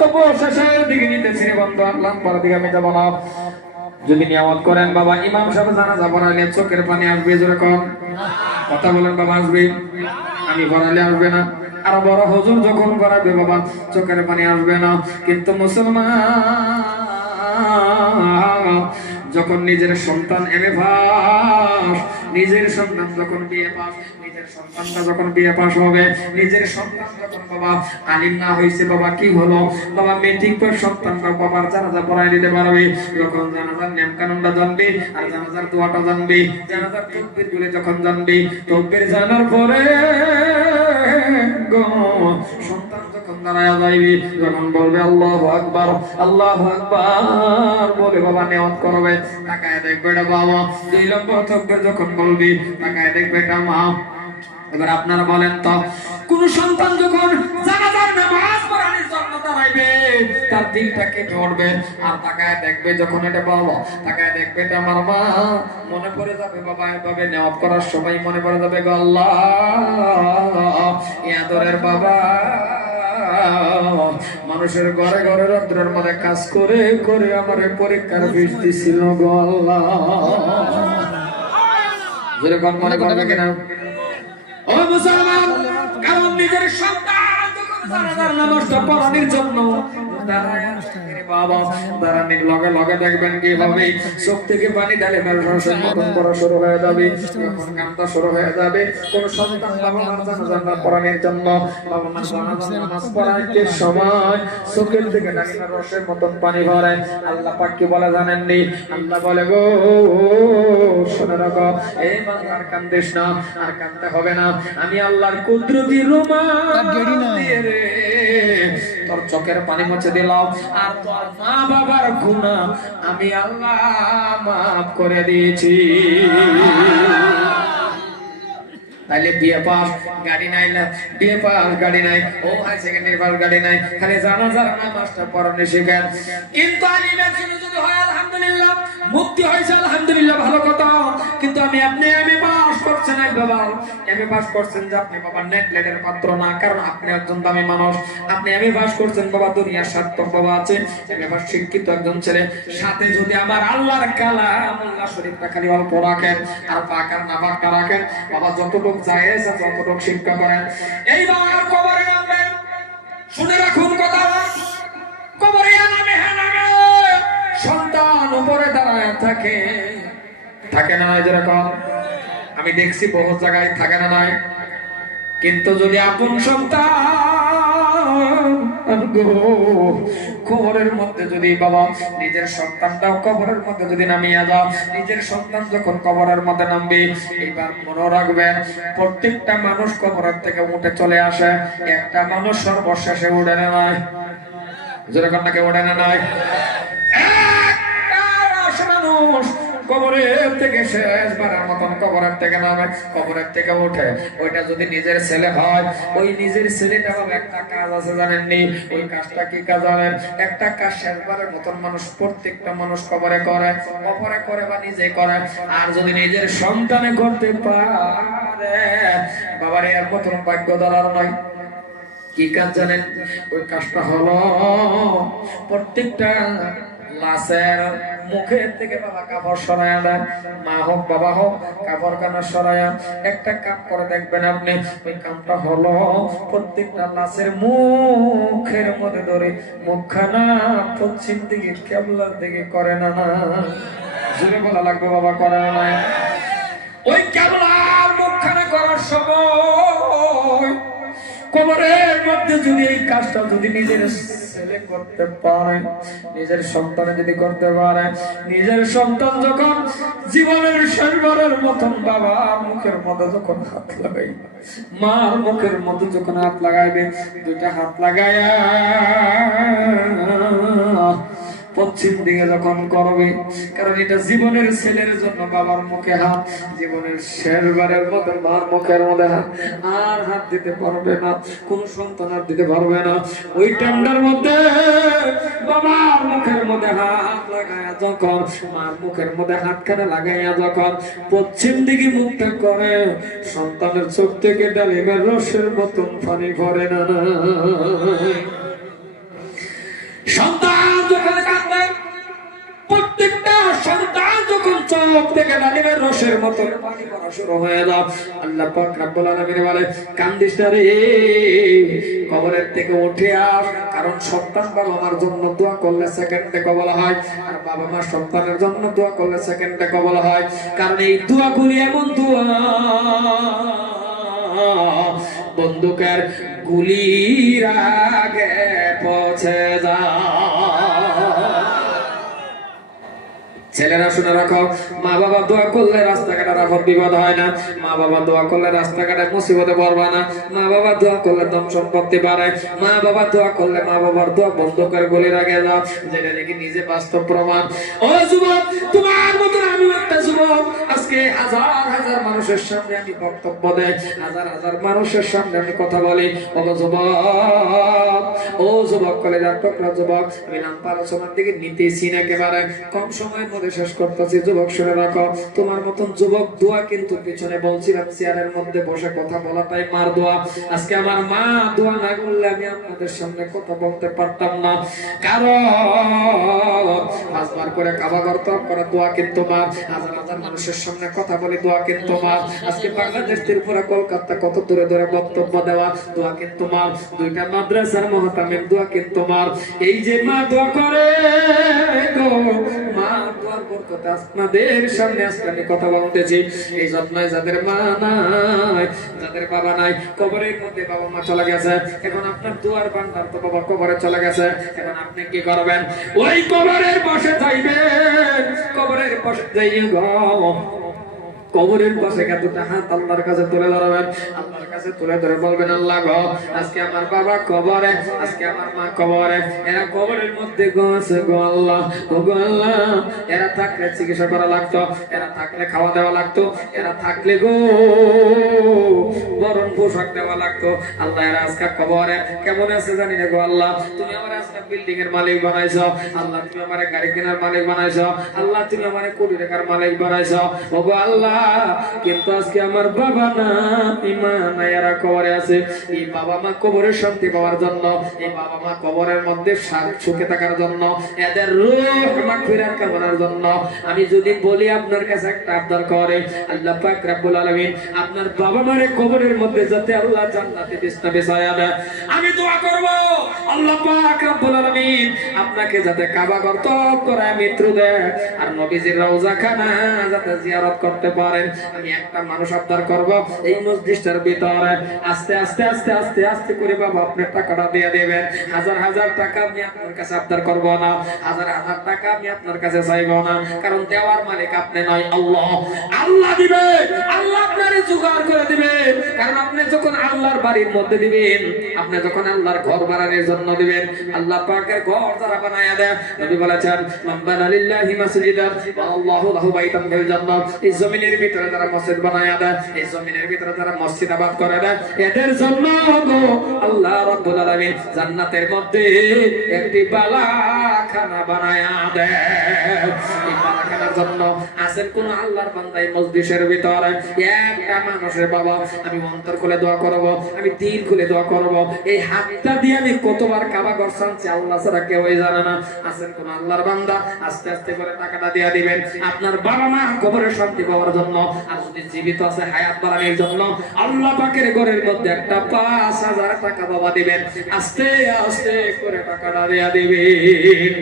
বক্তব্য শেষের দিকে নিতেছি বন্ধু, আল্লাহ পরের দিকে আমি যাবো না। যদি নিয়ামত করেন বাবা ইমাম সাহেব জানাজা পড়াইলে চোখের পানি আসবে, যেরকম কথা বলেন বাবা আসবে, আমি পড়াইলে আসবে না। আর বড় হুজুর যখন পড়াবে বাবা চোখের পানি আসবে না। কিন্তু মুসলমান যখন নিজের সন্তান এমএ পাস, নিজের সন্তান যখন বিএ পাস, নিজের সন্তানটা যখন বিএ পাস হবে, নিজের সন্তান যখন বাবা আলিম না হয়েছে বাবা কি হলো বাবা মেট্রিক পাস সন্তানটা বাবার জানাজা পড়াই দিতে পারবে। যখন জানাজার নিয়ম কানুনটা জানবে আর জানাজার দোয়াটা জানবে, জানাজার তাকবীর গুলো যখন জানবে, তাকবীর জানার পরে গো সন্তান যখন দাঁড়ায় যাইবে, যখন বলবে আল্লাহু আকবার আল্লাহু আকবার বলে বাবা নিয়ামত করবে, তাকায় দেখবে এটা বাবা। 2 নম্বর তাকবীর যখন বলবে তাকায় দেখবে এটা মা। এবার আপনারা বলেন তো, কোন সন্তান যখন জানাজার নামাজ পড়ানোর জন্য দাঁড়াইবে তার দিলটা কেঁপে উঠবে, আর তাকায় দেখবে যখন এটা বাবা, তাকায় দেখবে এটা আমার মা, মনে পড়ে যাবে বাবা এভাবে নেওয়াত করার সময় মনে পড়ে যাবে গো আল্লাহ ইয়াদরের বাবা মানুষের ঘরে ঘরে রাত্রের মধ্যে কাজ করে করে আমার পরীক্ষার ফিস দিছিল গো আল্লাহ। যেরকম মনে করবে কিনা ও মুসলমান, কারণ নিজের সন্তান যখন জানাজার নামাজটা পড়ানোর জন্য বাবা দাঁড়ানির লগে লগে দেখবেন কিভাবে চোখ থেকে পানি ঢালে মেরসের মতন পড়া শুরু হয়ে যাবে, যখন কান্না শুরু হয়ে যাবে। কোন সন্তান বাবা মার জানাজা পড়ানোর জন্য বাবা মার জানাজা নামাজ পড়াইতে সময় চোখের থেকে ডাকিনা রসের মতন পানি ভরে। আল্লাহ পাক কি বলে জানেননি? আল্লাহ বলে গো শুনে রাখো, এই মা আর কান্দিস না, আর কাঁদতে হবে না, আমি আল্লাহর কুদরতি রুমাল দিয়ে রে তোর চোখের পানি মুছে দিলাম, আর তোর মা বাবার গুনাহ আমি আল্লাহ মাফ করে দিয়েছি। তাইলে বিয়ে পাস গাড়ি নাই, বিয়ে পাস গাড়ি নাই, ও হাই সেকেন্ডারি পাস গাড়ি নাই, খালি জানাজার নামাজটা পড়ানো শিখেন। কিন্তু আলিমের জন্য যদি হয় আলহামদুলিল্লাহ, মুক্তি হয়েছে আলহামদুলিল্লাহ, ভালো কথা। কিন্তু আপনি এমএ পাস করছেন না বাবা, এমএ পাস করছেন যে আপনি বাবা নেটলেটের পাত্র না, কারণ আপনি একজন দামি মানুষ। আপনি এমএ পাস করছেন বাবা, দুনিয়ার সার্থক বাবা আছে, এমএ পাস শিক্ষিত একজন ছেলে, সাথে যদি আমার আল্লাহর কালাম আল্লাহ শরীফটা খালি অল্প রাখেন আর পাক আর নাপাকটা রাখেন বাবা, যতটুকু জায়েজ আছে ততটুকু শিক্ষা করেন। এই বাবার কবরে নামবেন, শুনে রাখুন কথা, কবরে নামে সন্তান উপরে দাঁড়ায় থাকে, থাকে না নয়? যেরকম আমি দেখছি বহু জায়গায় থাকে না নয়, কিন্তু যদি আপন সন্তান কবরের মধ্যে যদি বাবা নিজের সন্তানটাও কবরের মধ্যে যদি নামিয়ে যাও, নিজের সন্তান যখন কবরের মধ্যে নামবে, এইবার মনে রাখবেন প্রত্যেকটা মানুষ কবরের থেকে উঠে চলে আসে, একটা মানুষ সর্বশেষে উঠে নেয়। যেরকম নাকি উঠে নেয়, মানুষ কবরের থেকে শেষবারের মতন কবরের থেকে নামে, কবরের থেকে ওঠে। ওইটা যদি নিজের ছেলে হয়, ওই নিজের ছেলেটা বাবা একটা কাজ আছে জানেননি? ওই কাজটা কি কাজ জানেন? একটা কাজ শেষবারের মতন মানুষ প্রত্যেকটা মানুষ কবরে করে, কবরে করে বা নিজে করে। আর যদি নিজের সন্তানে করতে পারে বাবার এর মতন ভাগ্য ধরার নয়। কি কাজ জানেন? ওই কাজটা হলো প্রত্যেকটা লাশের মুখের থেকে বাবা কাপড় সরায়া দেয়, মা হোক বাবা হোক কাপড় কানা সরায়া একটা কাপ করে দেখবেন আপনি। ওই কামটা হলো প্রত্যেকটা লাশের মুখের মধ্যে ধরে মুখখানা পশ্চিম দিকে কেবলার দিকে করে না, না জুড়ে বলা লাগবে বাবা, করে না? ওই কেবলার মুখখানা করার সময় কবরের মধ্যে যদি এই কাজটা যদি নিজের ছেলে করতে পারে, নিজের সন্তানে যদি করতে পারে, নিজের সন্তান যখন জীবনের শেষবারের মতন বাবা মুখের মধ্যে যখন হাত লাগাই, মার মুখের মধ্যে যখন হাত লাগাইবে, দুইটা হাত লাগায়া পশ্চিম দিকে যখন করবে, কারণ এটা জীবনের ছেলের জন্য বাবার মুখে হাত, জীবনের শেষবারের মতো মার মুখের মধ্যে হাত, আর হাত দিতে পারবে না, কোন সন্তান হাত দিতে পারবে না। ওই টান্ডার মধ্যে বাবার মুখের মধ্যে হাত লাগাইয়া যখন, মার মুখের মধ্যে হাতখানা লাগাইয়া যখন পশ্চিম দিকে মুখটা করে, সন্তানের চোখ থেকে ডালিমের রসের মতন পানি পড়ে না। চোখ থেকে ডালিমের রসের মতো পানি পড়া শুরু হয়ে দাও। আল্লাহ পাক রব্বুল আলামিন বলে কান্দিস না রে, কবরের থেকে উঠে আস। কারণ সন্তান বাবা মার জন্য দোয়া করলে সেকেন্ডে কবল হয়, আর বাবা মা সন্তানের জন্য দোয়া করলে সেকেন্ডে কবল হয়। কারণ এই দোয়াগুলি এমন দোয়া বন্দুকের গুলির আগে পৌঁছে যায়। ছেলেরা শুনে রাখো, মা বাবা দোয়া করলে রাস্তাঘাটে রাখর বিপদ হয় না, মা বাবা দোয়া করলে রাস্তাঘাটে মুসিবতে পড়বা না, মা বাবা দোয়া করলে ধন সম্পত্তি বাড়ে, মা বাবা দোয়া করলে মা বাবার দোয়া বন্ধুকের গলির আগে যাও, যেটা নাকি নিজে বাস্তব প্রমাণ। ও যুবক, তোমার মতো আমি একটা যুবক, আজকে হাজার হাজার মানুষের সামনে আমি বক্তব্য দেই, হাজার হাজার মানুষের সামনে আমি কথা বলি। ও যুবক, ও যুবক, কলেজার টুকরা যুবক, আমি নাম আলোচনার দিকে নিতেছি না, একেবারে কম সময়ের মধ্যে শেষ করতেছি। যুবক শুনে রাখো, তোমার মতন যুবক দোয়া কিন্তু পিছনে বলছিলাম চেয়ারের মধ্যে বসে কথা বলাটাই মার দোয়া। আজকে আমার মা দোয়া না করলে আমি আপনাদের সামনে কথা বলতে পারতাম না। কারণ পাঁচবার করে কাবা ঘর তওয়াফ করা দোয়া কিন্তু মা, হাজার হাজার মানুষের সামনে কথা বলে দোয়া কিন্তু মা, আজকে বাংলাদেশ ত্রিপুরা কলকাতা কত দূরে দূরে বক্তব্য দেওয়া দোয়া কিন্তু মা, দুইটা মাদ্রাসার মহতামিম দোয়া কিন্তু মা। এই যে মা দোয়া করে গো, মা দোয়ার বরকতে আপনাদের সামনে আজকে আমি কথা বলতেছি। এই জন্যই যাদের মা নাই, যাদের বাবা নাই, কবরের মধ্যে বাবা মা চলে গেছে, এখন আপনার দোয়ার ভান্ডার তো বাবা কবরে চলে গেছে, এখন আপনি কি করবেন? ওই কবরের পাশে যাইবেন, কবরের পাশে যাইয়ে গো, কবরের পাশে দুটা হাত আল্লাহর কাছে তুলে ধরবেন, আল্লাহর কাছে তুলে ধরে বলবেন, আল্লাহ গো, আজকে আমার বাবা কবরে, আজকে আমার মা কবরে, এরা কবরের মধ্যে গো আছে গো আল্লাহ, ও গো আল্লাহ, এরা থাকলে চিকিৎসা করা লাগতো, এরা থাকলে খাওয়া দেওয়া লাগতো, এরা থাকলে গো বরণ পোশাক দেওয়া লাগতো। আল্লাহ এরা আজকে কবরে কেমন আছে জানি না গো আল্লাহ, তুমি আমার আজকে বিল্ডিং এর মালিক বানাইছো, আল্লাহ তুমি আমার গাড়ি কেনার মালিক বানাইছো, আল্লাহ তুমি আমার কোটি টাকার মালিক বানাইছো, ও গো আল্লাহ, কিন্তু আজকে আমার বাবা না, মা না, এরা কবরে আছে। এই বাবা মা কবরের শান্তি পাওয়ার জন্য, এই বাবা মা কবরের মধ্যে সুখে থাকার জন্য, এদের রূহ মাগফিরাত কামনার জন্য আমি যদি বলি আপনার কাছে একটা আবদার করে, আল্লাহ পাক রব্বুল আলামিন আপনার বাবা মারে কবরের মধ্যে যাতে আল্লাহ জান্নাতে বিছনা বিছায়া দেয়, আমি দোয়া করব আল্লাহ পাক রব্বুল আলামিন আপনাকে যাতে কাবা ঘর তওয়াফ করায় মৃত্যু দেয়, আর নবীজির রওজা খানা যাতে জিয়ারত করতে পারেন। আমি একটা মানুষ আবদার করব, এই মসজিদের ভিতরে আস্তে আস্তে আস্তে আস্তে আস্তে করে বাবা আপনি টাকাটা দিয়ে দেবেন। হাজার হাজার টাকা আমি আপনার কাছে আবদার করব না, হাজার হাজার টাকা আমি আপনার কাছে চাইব না, কারণ দেওয়ার মালিক আপনি নয়, আল্লাহ। আল্লাহ দিবে, আল্লাহ আপনারে জোগাড় করে দিবে, কারণ আপনি যখন আল্লাহর বাড়ির মধ্যে দিবেন, আপনি যখন আল্লাহর ঘর বানানোর জন্য দিবেন, আল্লাহ পাকের ঘর যারা বানায়া দেয়, নবী বলেছেন মান বানা লিল্লাহি মাসজিদান ওয়া আল্লাহু লাহু বাইতান ফিল জান্নাহ, এই জমিনের ভিতরে যারা মসজিদ বানায়া দেয়, এই জমিনের ভিতরে যারা মসজিদ আবাদ করে দেয়, এদের জন্য আল্লাহ রাব্বুল আলামিন জান্নাতের মধ্যে একটি বালাখানা বানায়া দেয়। এই বালাখানার জন্য আছেন কোন আল্লাহর বান্দা এই মসজিদের ভিতরে একটা মানুষের বাবা, আমি অন্তর খুলে দোয়া করব, আমি দিল খুলে দোয়া করব, এই হাতটা দিয়ে আমি কতবার কাবা ঘর ছাড়ছি আল্লাহ ছাড়া কেউই জানে না। আছেন কোন আল্লাহর বান্দা, আস্তে আস্তে করে টাকাটা দিয়ে দিবেন আপনার বাবা মা কবরের শান্তি পাওয়ার জন্য, আর যদি জীবিত আছে হায়াত বাড়ানোর জন্য আল্লাহ পাকের ঘরের মধ্যে একটা ৫,০০০ টাকা বাবা দিবেন, আস্তে আস্তে করে টাকাটা দিয়ে দিবেন।